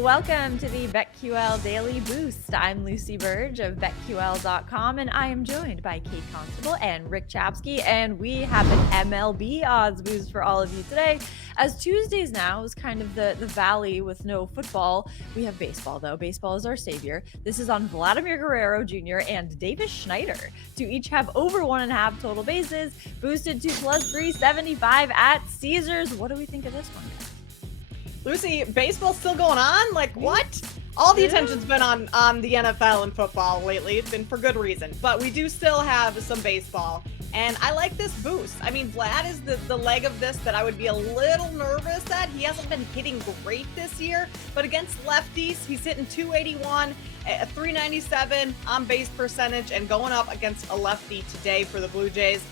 Welcome to the BetQL Daily Boost. I'm Lucy Burge of BetQL.com, and I am joined by Kate Constable and Rick Chapsky, and we have an MLB odds boost for all of you today. As Tuesdays now is kind of the valley with no football, we have baseball, though. Baseball is our savior. This is on Vladimir Guerrero Jr. and Davis Schneider to each have over 1.5 total bases, boosted to plus 375 at Caesars. What do we think of this one, guys? Lucy, baseball's still going on? Like, what? All the attention's been on the NFL and football lately. It's been for good reason. But we do still have some baseball. And I like this boost. I mean, Vlad is the leg of this that I would be a little nervous at. He hasn't been hitting great this year. But against lefties, he's hitting 281, a 397 on base percentage, and going up against a lefty today for the Blue Jays.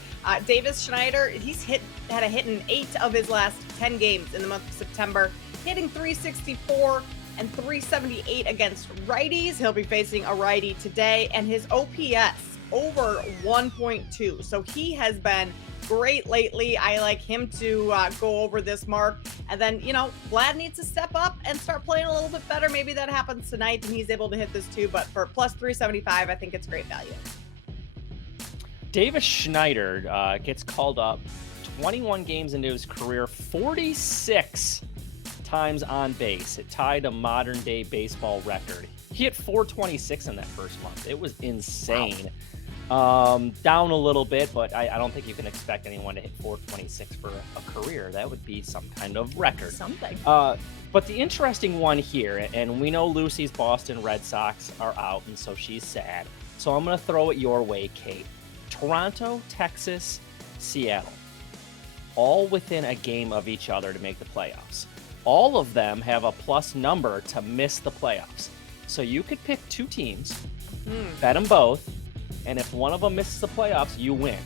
Davis Schneider, he's had a hit in 8 of his last 10 games in the month of September, hitting 364 and 378 against righties. He'll be facing a righty today, and his OPS over 1.2. So he has been great lately. I like him to go over this mark. And then, Vlad needs to step up and start playing a little bit better. Maybe that happens tonight and he's able to hit this too. But for plus 375, I think it's great value. Davis Schneider gets called up 21 games into his career, 46 times on base. It tied a modern day baseball record. He hit 426 in that first month. It was insane. Wow. Down a little bit, but I don't think you can expect anyone to hit 426 for a career. That would be some kind of record. Something. But the interesting one here, and we know Lucy's Boston Red Sox are out, and so she's sad. So I'm going to throw it your way, Kate. Toronto, Texas, Seattle, all within a game of each other to make the playoffs. All of them have a plus number to miss the playoffs. So you could pick 2 teams, bet them both, and if one of them misses the playoffs, you win.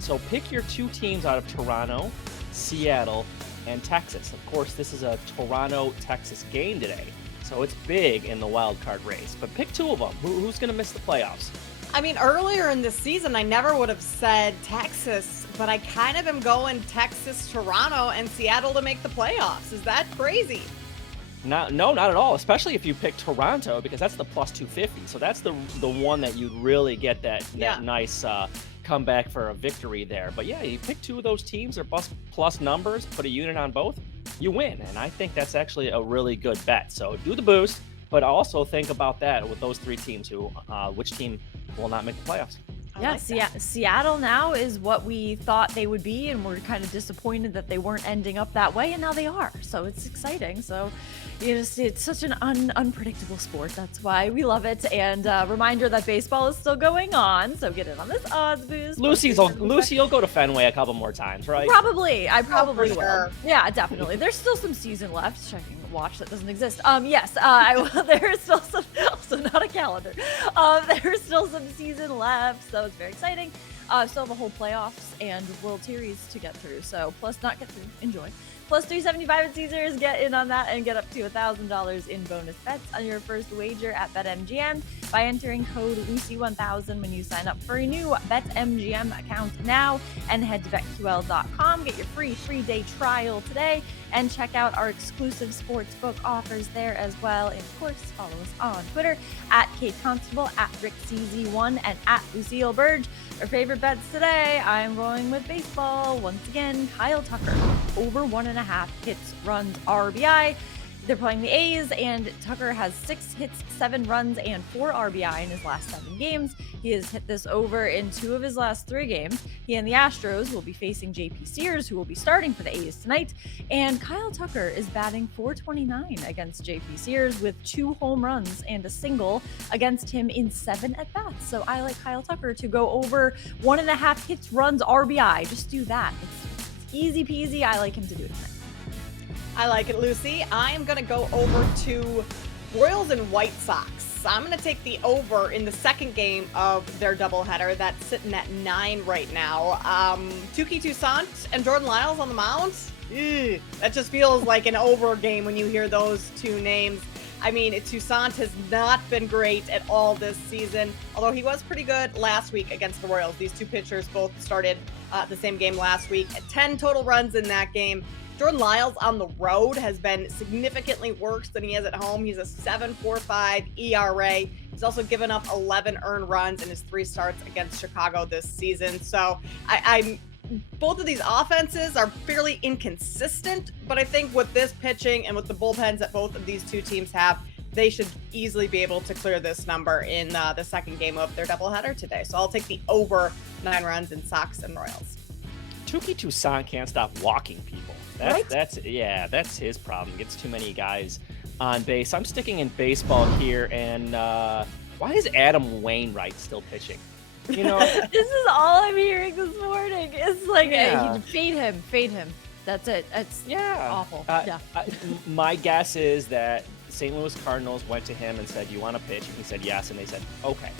So pick your 2 teams out of Toronto, Seattle, and Texas. Of course, this is a Toronto-Texas game today, so it's big in the wild card race. But pick 2 of them. Who's going to miss the playoffs? I mean, earlier in the season, I never would have said Texas, but I kind of am going Texas, Toronto, and Seattle to make the playoffs. Is that crazy? No, not at all, especially if you pick Toronto, because that's the plus 250. So that's the one that you'd really get that nice comeback for a victory there. But yeah, you pick 2 of those teams, they're plus numbers, put a unit on both, you win. And I think that's actually a really good bet. So do the boost, but also think about that with those 3 teams which team will not make the playoffs. Yeah, Seattle now is what we thought they would be, and we're kind of disappointed that they weren't ending up that way, and now they are. So it's exciting. So it's such an unpredictable sport. That's why we love it. And reminder that baseball is still going on, so get in on this odds boost. Lucy will go to Fenway a couple more times, right? I probably will. Sure. Yeah, definitely. There's still some season left. Checking the watch that doesn't exist. Yes, I will. There is still some. Also, not a calendar. There's still some season left, so it's very exciting. Still have a whole playoffs and World Series to get through. So plus not get through, enjoy. Plus 375 at Caesars. Get in on that and get up to $1,000 in bonus bets on your first wager at BetMGM by entering code Lucy1000 when you sign up for a new BetMGM account now, and head to BetQL.com. Get your free 3-day trial today and check out our exclusive sportsbook offers there as well. And of course, follow us on Twitter at Kate Constable, at RickCZ1, and at Lucille Burge. Our favorite bets today, I'm going with baseball. Once again, Kyle Tucker, over 1.5 hits, runs, RBI. They're playing the A's, and Tucker has 6 hits, 7 runs, and 4 RBI in his last 7 games. He has hit this over in 2 of his last 3 games. He and the Astros will be facing JP Sears, who will be starting for the A's tonight. And Kyle Tucker is batting .429 against JP Sears with 2 home runs and a single against him in 7 at-bats. So I like Kyle Tucker to go over 1.5 hits, runs, RBI. Just do that. It's easy peasy. I like him to do it tonight. I like it, Lucy. I am going to go over to Royals and White Sox. I'm going to take the over in the second game of their doubleheader. That's sitting at 9 right now. Touki Toussaint and Jordan Lyles on the mound. Ew, that just feels like an over game when you hear those 2 names. I mean, Toussaint has not been great at all this season, although he was pretty good last week against the Royals. These 2 pitchers both started the same game last week. 10 total runs in that game. Jordan Lyles on the road has been significantly worse than he is at home. He's a 7.45 ERA. He's also given up 11 earned runs in his 3 starts against Chicago this season. So both of these offenses are fairly inconsistent, but I think with this pitching and with the bullpens that both of these two teams have, they should easily be able to clear this number in the second game of their doubleheader today. So I'll take the over 9 runs in Sox and Royals. Touki Toussaint can't stop walking people. Right? That's his problem. Gets too many guys on base. I'm sticking in baseball here, and why is Adam Wainwright still pitching? You know, This is all I'm hearing this morning. It's like, Yeah. fade him. That's it. It's awful. Yeah. My guess is that St. Louis Cardinals went to him and said, "You want to pitch?" And he said yes, and they said, "Okay."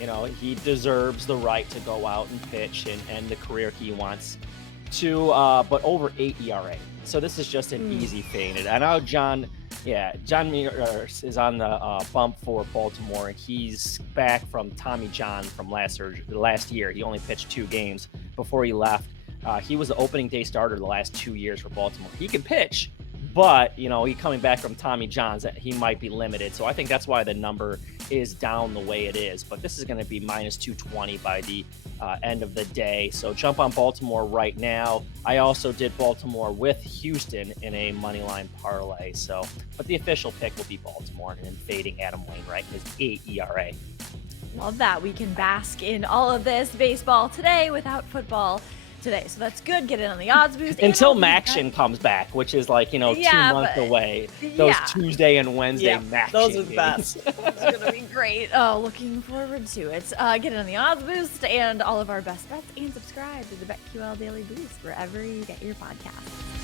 You know, he deserves the right to go out and pitch and end the career he wants to, but over 8 ERA. So this is just an easy fade. I know John Mears is on the bump for Baltimore, and he's back from Tommy John from last year. He only pitched 2 games before he left. He was the opening day starter the last 2 years for Baltimore. He can pitch, but he coming back from Tommy John's, he might be limited. So I think that's why the number is down the way it is. But this is going to be minus 220 by the end of the day. So jump on Baltimore right now. I also did Baltimore with Houston in a money line parlay. But the official pick will be Baltimore and then fading Adam Wainwright in his 8 ERA. Love that. We can bask in all of this baseball today without football today. So that's good. Get in on the odds boost. Until Maction comes back, which is 2 months away. Those Tuesday and Wednesday Maction those are the games. best. It's going to be great. Oh, looking forward to it. Get in on the odds boost and all of our best bets and subscribe to the BetQL Daily Boost wherever you get your podcasts.